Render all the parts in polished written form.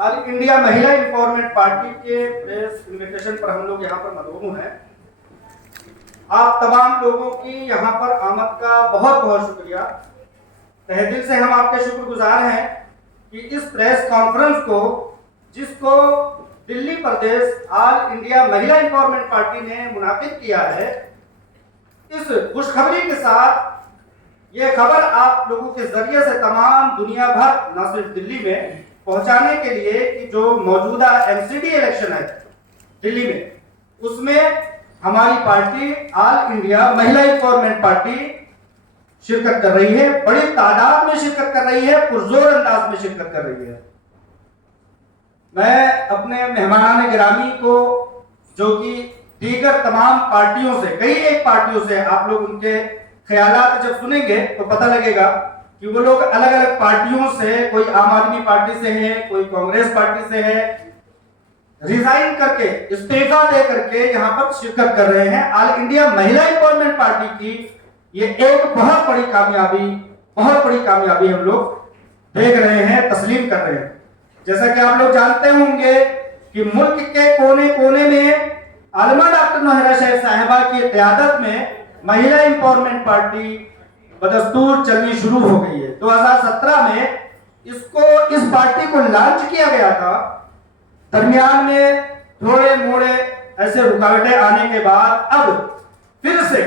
All India Mahila empowerment party के press invitation पर हम लोग यहाँ पर मदऊ हैं। आप तमाम लोगों की यहाँ पर आमद का बहुत बहुत शुक्रिया। तहे दिल से हम आपके शुक्रगुजार हैं कि इस प्रेस कॉन्फ्रेंस को, जिसको दिल्ली प्रदेश all India Mahila empowerment party ने मुनाकिद किया है, इस खुशखबरी के साथ ये खबर आप लोगों के जरिए से तमाम दुनिया भर, न सिर्फ दिल्ली में, पहुंचाने के लिए कि जो मौजूदा एमसीडी इलेक्शन है दिल्ली में, उसमें हमारी party all India Mahila empowerment party शिरकत कर रही है, बड़ी तादाद में शिरकत कर रही है, पुरजोर अंदाज में शिरकत कर रही है। मैं अपने मेहमानान गिरामी को, जो कि दीगर तमाम पार्टियों से, कई एक पार्टियों से, आप लोग उनके ख्यालात जब सुनेंगे तो पता लगेगा कि वो लोग अलग अलग पार्टियों से, कोई आम आदमी पार्टी से है, कोई कांग्रेस पार्टी से है, रिजाइन करके, इस्तीफा दे करके यहाँ पर शिरकत कर रहे हैं। All India Mahila empowerment party की ये एक बहुत बड़ी कामयाबी हम लोग देख रहे हैं, तस्लीम कर रहे हैं। जैसा कि आप लोग जानते होंगे कि मुल्क के कोने कोने में आलमा डॉक्टर नौहरा शेख साहिबा की क़यादत में महिला एम्पावरमेंट पार्टी बदस्तूर चलनी शुरू हो गई है। 2017 में इस पार्टी को लॉन्च किया गया था। दरमियान में थोड़े मोड़े ऐसे रुकावटें आने के बाद अब फिर से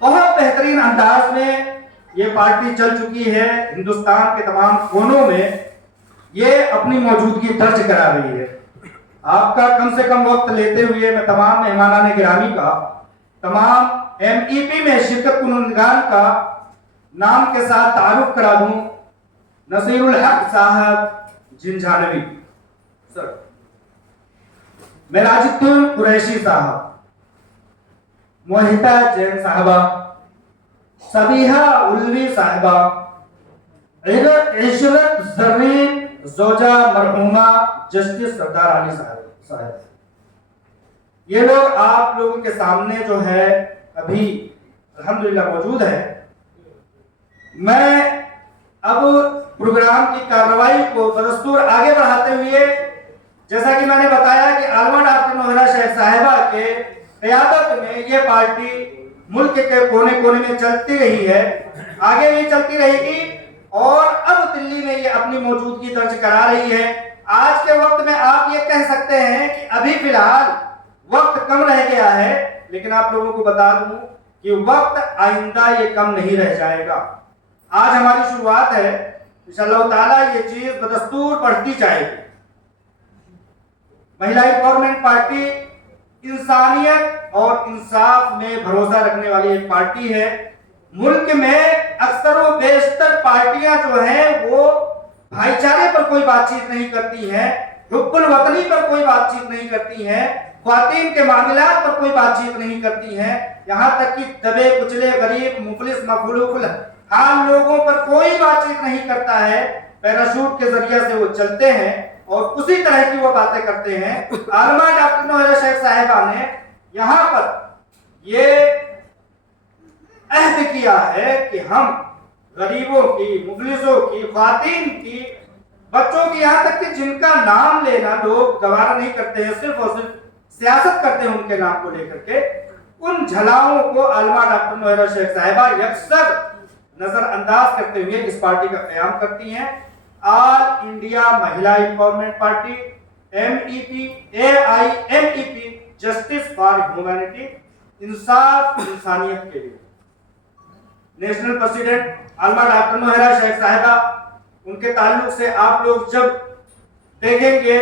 बहुत बेहतरीन अंदाज में ये पार्टी चल चुकी है। हिंदुस्तान के तमाम कोनों में ये अपनी मौजूदगी दर्ज करा रही है। आपका कम से कम वक्त लेते हुए मैं तमाम मेहमानान गिरामी का, तमाम एमईपी में शिरकत कुनंदगान का नाम के साथ तारुफ करा दूं। नसीरुल हक साहब झिंझानवी सर, मेराजुद्दीन कुरैशी साहब, मोहिता जैन साहबा, सबीहा उल्वी साहिबा, इशरत जरीन जोजा मरहुमा जस्टिस सरदार अली साहब, ये लोग आप लोगों के सामने जो है अभी अल्हम्दुलिल्लाह मौजूद है। मैं अब प्रोग्राम की कार्रवाई को बदस्तूर आगे बढ़ाते हुए, जैसा कि मैंने बताया कि आलमा डॉक्टर नौहरा शेख साहिबा के क़यादत में ये पार्टी मुल्क के कोने कोने में चलती रही है, आगे भी चलती रहेगी और अब दिल्ली में ये अपनी मौजूदगी दर्ज करा रही है। आज के वक्त में आप ये कह सकते हैं कि अभी फिलहाल वक्त कम रह गया है, लेकिन आप लोगों को बता दूं कि वक्त आइंदा ये कम नहीं रह जाएगा। आज हमारी शुरुआत है, इंशाअल्लाह ताला ये चीज बदस्तूर बढ़ती जाएगी। महिला एम्पावरमेंट पार्टी इंसानियत और इंसाफ में भरोसा रखने वाली एक पार्टी है। मुल्क में अक्सर व बेशतर पार्टियां जो हैं वो भाईचारे पर कोई बातचीत नहीं करती हैं, हुब्बुल वतनी पर कोई बातचीत नहीं करती हैं, ख्वातीन के मामलात पर कोई बातचीत नहीं करती हैं, यहाँ तक कि दबे कुचले गरीब मुफलिस मफलूक हाल लोगों पर कोई बातचीत नहीं करता है। पैराशूट के जरिए से वो चलते हैं और उसी तरह की वो बातें करते हैं। आलमा डॉक्टर नौहरा शेख साहिबा ने यहाँ पर ये अहद किया है कि हम गरीबों की, मुफलिसों की, ख्वातीन की, बच्चों की, यहाँ तक कि जिनका नाम लेना लोग गवारा नहीं करते हैं, सिर्फ और सिर्फ सियासत करते हैं उनके नाम को लेकर के, उन झलाओं को आलमा डॉक्टर नौहरा शेख साहिबा यकसर नजरअंदाज करते हुए इस पार्टी का क़याम करती हैं। All India Mahila empowerment party MEP, AIMEP, justice for humanity, इंसाफ इंसानियत के लिए। नेशनल प्रेसिडेंट आलमा डॉक्टर नौहरा शेख साहिबा, उनके ताल्लुक से आप लोग जब देखेंगे,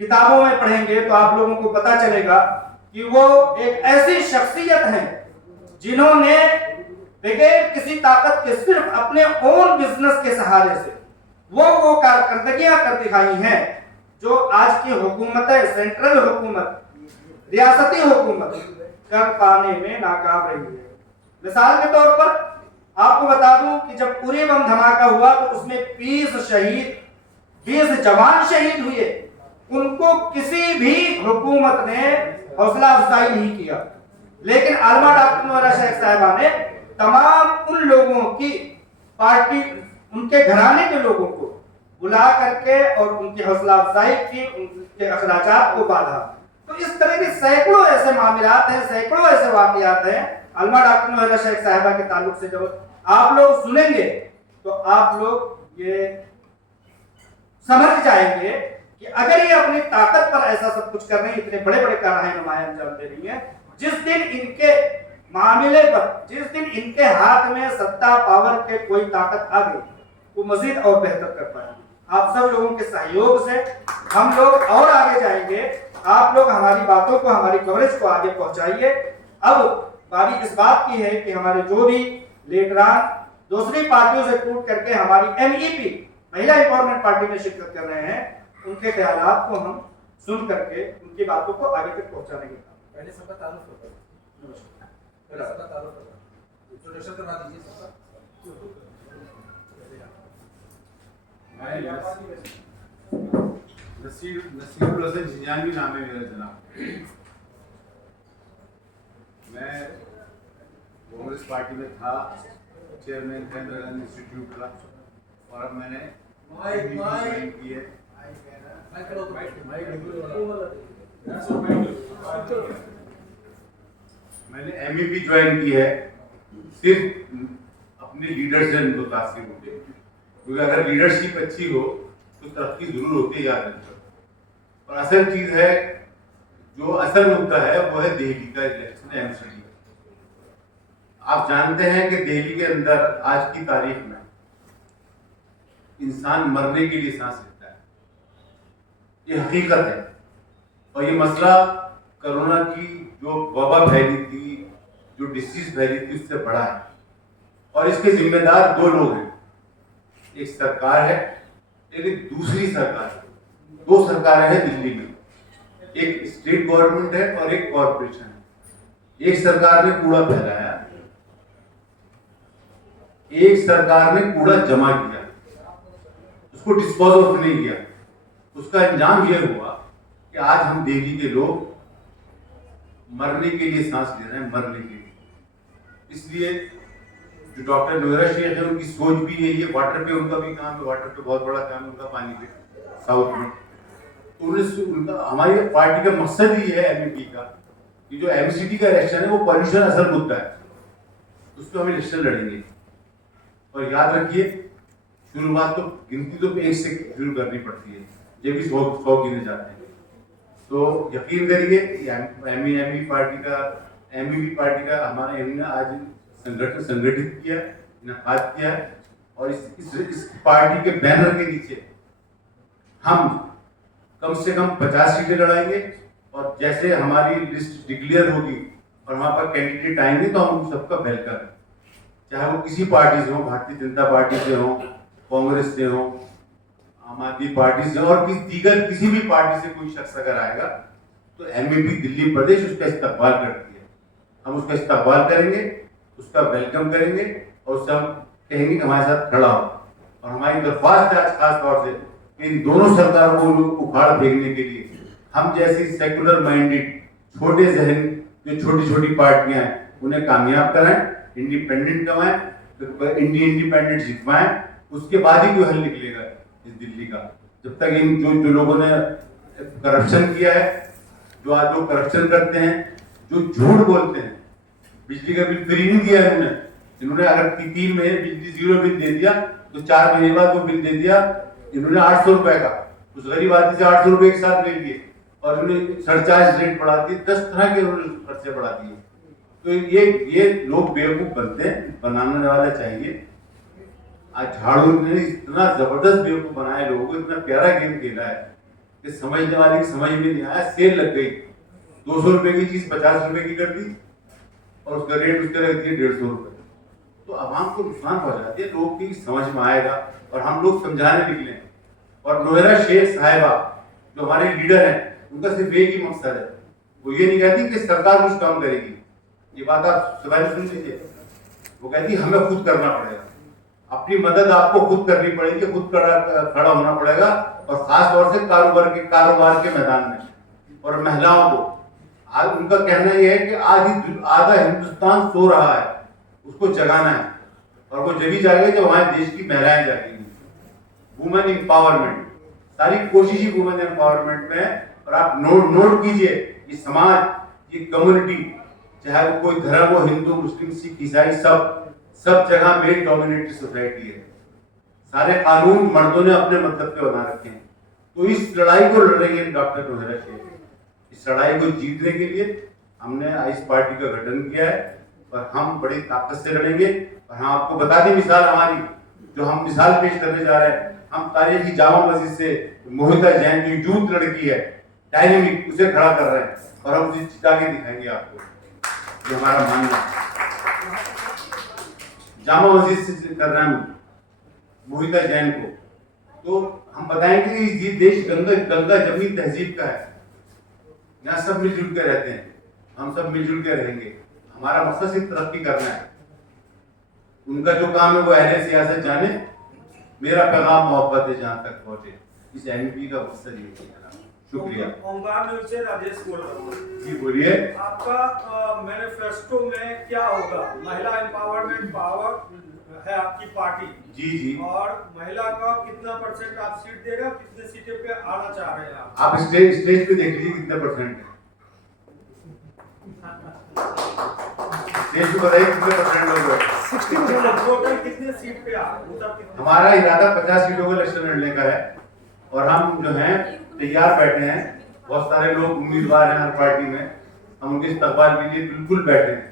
किताबों में पढ़ेंगे तो आप लोगों को पता चलेगा कि वो एक ऐसी शख्सियत है जिन्होंने बगैर किसी ताकत के, सिर्फ अपने ओन बिजनेस के सहारे से वो कारकर्दगियां कर दिखाई हैं जो आज की हुकूमत, सेंट्रल हुकूमत, रियासती हुकूमत कर पाने में नाकाम रही है। मिसाल के तौर पर आपको बता दूं कि जब उरी बम धमाका हुआ तो उसमें 20 जवान शहीद हुए, उनको किसी भी हुकूमत ने हौसला अफजाई नहीं किया। लेकिन आलमा डॉक्टर नौहरा शेख साहिबा ने तमाम उन लोगों की पार्टी, उनके घराने के लोगों को बुला करके और उनकी हौसला अफजाई की, उनके अखराजात को बांधा। तो इस तरह के सैकड़ों ऐसे मामलात हैं, सैकड़ों ऐसे वाकयात हैं अलमा डॉक्टर नौहरा शेख साहिबा के ताल्लुक से। जब आप लोग सुनेंगे तो आप लोग ये समझ जाएंगे कि अगर ये अपनी ताकत पर ऐसा सब कुछ कर रही है, इतने बड़े बड़े कारनामे नुमाया अंजाम दे रही है, जिस दिन इनके मामले पर, जिस दिन इनके हाथ में सत्ता पावर के कोई ताकत आ गई, वो मजीद और बेहतर कर पाएंगे। आप सब लोगों के सहयोग से हम लोग और आगे जाएंगे। आप लोग हमारी बातों को, हमारी कवरेज को आगे पहुंचाइए। अब बारी इस बात की है कि हमारे जो भी लीडरान दूसरी पार्टियों से टूट करके हमारी MEP महिला एम्पावरमेंट पार्टी में शिरकत कर रहे हैं, उनके ख्यालात को हम सुन करके उनकी बातों को आगे तक पहुंचाने के काम। पहले सबका तारुफ होता है, पहले सबका तारुफ होता है, इंट्रोडक्शन करवा दीजिए सबका। नसीरुल हसन जिंजानी नाम है मेरा जनाब। मैं कांग्रेस पार्टी में था, चेयरमैन था इंदिरा गांधी इंस्टीट्यूट का, और अब मैंने ज्वाइन की है। मैंने MEP ज्वाइन की है सिर्फ अपने लीडर से मुतासिर होकर, क्योंकि अगर लीडरशिप अच्छी हो तो तरक्की जरूर होती है याद रखकर। और असल चीज है, जो असल मुद्दा है वो है दिल्ली का इलेक्शन MCD। आप जानते हैं कि दिल्ली के अंदर आज की तारीख में इंसान मरने के लिए सांस लेता है, ये हकीकत है। और ये मसला कोरोना की जो वबा फैली थी, जो डिसीज फैली थी, उससे बड़ा है। और इसके जिम्मेदार दो लोग हैं, एक सरकार है, एक दूसरी सरकार है। दो सरकारें हैं दिल्ली में, एक स्टेट गवर्नमेंट है और एक कॉर्पोरेशन है। एक सरकार ने कूड़ा फैलाया, एक सरकार ने कूड़ा जमा किया, उसको डिस्पोज ऑफ नहीं किया। उसका अंजाम यह हुआ कि आज हम दिल्ली के लोग मरने के लिए सांस ले रहे हैं, मरने के लिए। इसलिए जो डॉक्टर नौहरा शेख है, उनकी सोच भी यही है। वाटर पे उनका भी काम है, वाटर पे बहुत बड़ा काम है उनका, पानी पे साउथ में। तो उनका, हमारी पार्टी का मकसद ही है MEP का कि जो MCD का इलेक्शन है वो पॉल्यूशन असल मुद्दा है, उस पर हम इलेक्शन लड़ेंगे। और याद रखिए, शुरुआत तो गिनती तो एक से शुरू करनी पड़ती है, जब भी 100 गिने जाते हैं। तो यकीन करिए MEP पार्टी का हमारा इन्होंने आज संगठित किया, इनकाद किया। और इस पार्टी के बैनर के नीचे हम कम से कम 50 सीटें लड़ाएंगे। और जैसे हमारी लिस्ट डिक्लेयर होगी और वहां पर कैंडिडेट आएंगे तो हम सबका वेलकम है, चाहे वो किसी पार्टी से हो, भारतीय जनता पार्टी से हो, कांग्रेस से हो, आम आदमी पार्टी से, और दीगर किसी भी पार्टी से कोई शख्स अगर आएगा तो MEP दिल्ली प्रदेश उसका इस्तकबाल करती है। हम उसका इस्तकबाल करेंगे, उसका वेलकम करेंगे और उससे हम कहेंगे कि हमारे साथ खड़ा हो। और हमारी दरख्वास्त है आज खास तौर से कि इन दोनों सरकारों को उखाड़ फेंकने के लिए हम जैसी सेकुलर माइंडेड छोटे जहन जो छोटी छोटी पार्टियां हैं उन्हें कामयाब कराएं, इंडिपेंडेंट करवाएं, इंडिपेंडेंट जितवाएं। उसके बाद ही कोई हल निकलेगा इस दिल्ली का। जब तक इन जो लोगों ने करप्शन किया है, जो आज लोग करप्शन करते हैं, जो झूठ बोलते हैं, बिजली का बिल फ्री नहीं दिया इन्होंने अगर 3 महीने बिजली 0 बिल दे दिया तो 4 महीने बाद वो बिल दे दिया इन्होंने 800 रुपए का। उस गरीब आदमी से 800 रुपए एक साथ ले लिए और उन्होंने सरचार्ज रेट बढ़ा दी, 10 तरह के उन्होंने खर्चे बढ़ा दिए। तो ये लोग बेवकूफ बनते हैं, बनाने वाला चाहिए। आज झाड़ू ने इतना जबरदस्त बेवकूफ बनाया लोगों को, इतना प्यारा गेम खेला है कि समझने वाले की समझ में नहीं आया। सेल लग गई, 200 रुपए की चीज 50 रुपए की कर दी और उसका रेट उसके रख दिया 150 रुपए। तो आवाम को नुकसान पहुंचाती है, लोग की समझ में आएगा और हम लोग समझाने निकले। और नौहरा शेख साहिबा जो हमारे लीडर हैं, उनका सिर्फ एक ही मकसद है, वो ये नहीं कहती कि सरकार कुछ काम करेगी, ये बात आप सवाल सुन लीजिए। वो कहती हमें खुद करना पड़ेगा, अपनी मदद आपको खुद करनी पड़ेगी, खुद खड़ा होना पड़ेगा। और खास तौर से कारोबार के मैदान में और महिलाओं को। आज उनका कहना यह है कि आधा हिंदुस्तान सो रहा है, उसको जगाना है। और वो जब ही जाएगा जब हमारे देश की महिलाएं जागेंगी। वुमेन एम्पावरमेंट, सारी कोशिश ही वुमेन एम्पावरमेंट में है। और आप नोट कीजिए कि समाज, ये कम्युनिटी, चाहे वो कोई धर्म हो, हिंदू, मुस्लिम, सिख, ईसाई, सब जगह मेल डोमिनेटेड सोसाइटी है। सारे कानून मर्दों ने अपने मतलब पे बना रखे हैं। तो इस लड़ाई को लड़ रही है डॉक्टर नौशेरा शेख। इस लड़ाई को जीतने के लिए हमने आइस पार्टी का गठन किया है और हम बड़ी ताकत से लड़ेंगे। और हम आपको बता दें मिसाल हमारी, जो हम मिसाल पेश करने जा रहे हैं, हम तारीख की जामा मस्जिद से मोहिता जैन जो यूथ लड़की है, डायनेमिक, उसे खड़ा कर रहे हैं और हम उसे जिता के दिखाएंगे आपको। ये हमारा मानना है। जामा मस्जिद से कर रहे हैं हम मोहिता जैन को, तो हम बताएंगे कि ये देश गंगा जमनी तहजीब का है। यहाँ सब मिलजुल के रहते हैं, हम सब मिलजुल के रहेंगे। हमारा मकसद सिर्फ तरक्की करना है। उनका जो काम है वो अहले सियासत जाने, मेरा पैगाम मोहब्बत है जहाँ तक पहुंचे। इस एमपी का मकसद ये है। शुक्रिया। ओंकार न्यूज़ से राजेश बोल रहा हूँ। जी बोलिए। आपका मैनिफेस्टो में क्या होगा? महिला एम्पावरमेंट पावर है आपकी पार्टी। जी। और महिला का कितना % आप सीट देगा, कितने सीटें पे आना चाह रहे हैं आप? आप स्टेज पे देख लीजिए कितना % है। स्टेज पे बताइए कितने % लोग हैं। टोटल कितने सीट पे हमारा इरादा 50 सीटों का इलेक्शन लड़ने का है और हम जो हैं तैयार बैठे हैं। बहुत सारे लोग उम्मीदवार हैं हर पार्टी में, हम उनके इस्तकबाल के लिए बिल्कुल बैठे हैं।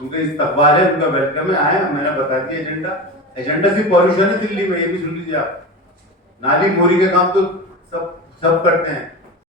उनका इस्तकबाल है, उनका वेलकम है, आए। मैंने बता दिया एजेंडा सिर्फ पॉल्यूशन है दिल्ली में, ये भी सुन लीजिए आप। नाली मोरी के काम तो सब करते हैं।